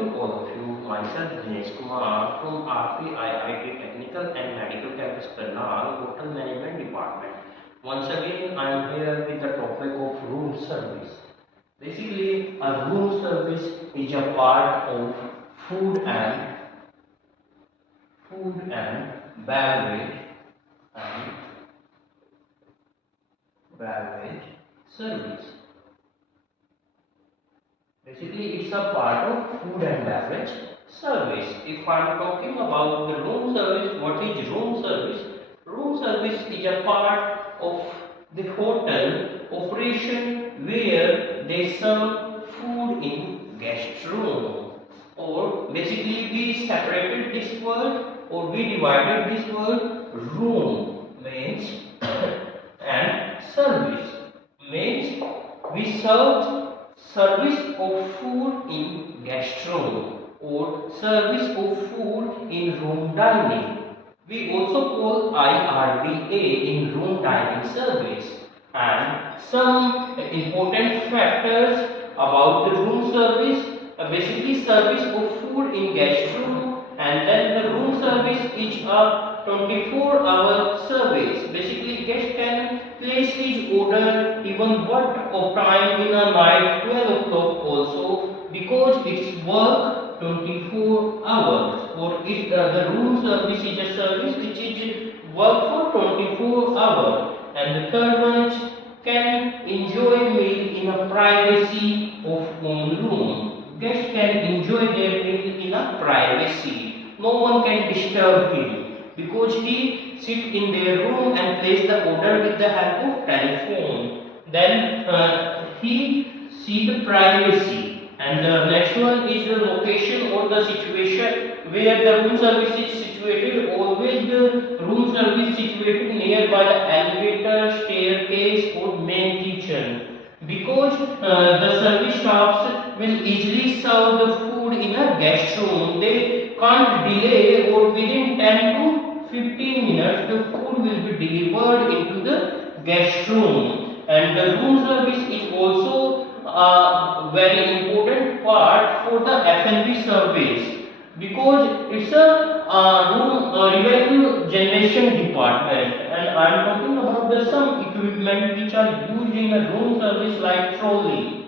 to all of you. Myself Dinesh Kumar from RPIIT Technical and Medical Campus Karnal, Hotel Management Department. Once again, I am here with the topic of room service. Basically, a room service is a part of food and beverage and beverage service. Basically, it's a part of food and beverage service. If I'm talking about the room service, what is room service? Room service is a part of the hotel operation where they serve food in guest room. Or basically, we separated this word or we divided this word. Room means and service means we serve service of food in guest room or service of food in room dining. We also call IRDA in room dining service. And some important factors about the room service, basically service of food in guest room, and then the room service is a 24-hour service. Basically, guest can place his order even what of time in a night, 12 o'clock also, because it's work 24 hours. Or if the room service is a service which is work for 24 hours. And the third one is can enjoy meal in a privacy of own room. Guests can enjoy their meal in a privacy. No one can disturb him because he sit in their room and place the order with the help of telephone. Then he see the privacy. And the next one is the location or the situation where the room service is situated. Always the room service situated nearby the elevator, staircase or main kitchen. Because the service staffs will easily serve the food in a guest room. They can't delay or within 10 to 15 minutes the food will be delivered into the guest room. And the room service is also a very important part for the F&B service because it's a revenue generation department, and I am talking about the some equipment which are used in a room service like trolley.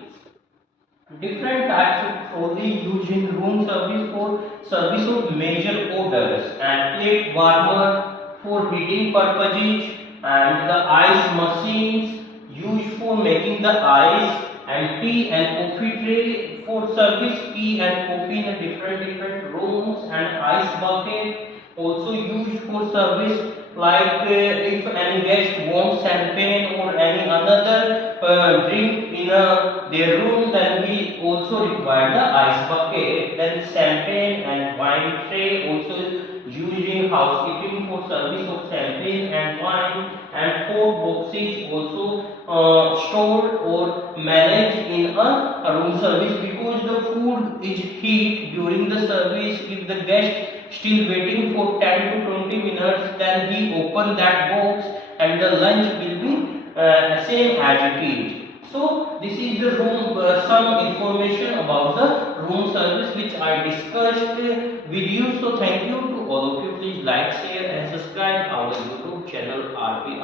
Different types of trolley used in room service for service of major orders, and plate warmer for heating purposes, and the ice machines used for making the ice, and tea and coffee tray for service tea and coffee in a different rooms, and ice bucket also used for service like if any guest wants champagne or any another drink in their room, then we also require the ice bucket. Then champagne and wine tray also used in housekeeping for service of champagne and wine, and four boxes also stored or managed in a room service because the food is heat during the service. If the guest still waiting for 10 to 20 minutes, then he open that box and the lunch will be same as it is. So this is the room some information about the room service which I discussed with you. So thank you to all of you. Please like, share and subscribe our YouTube channel RPI.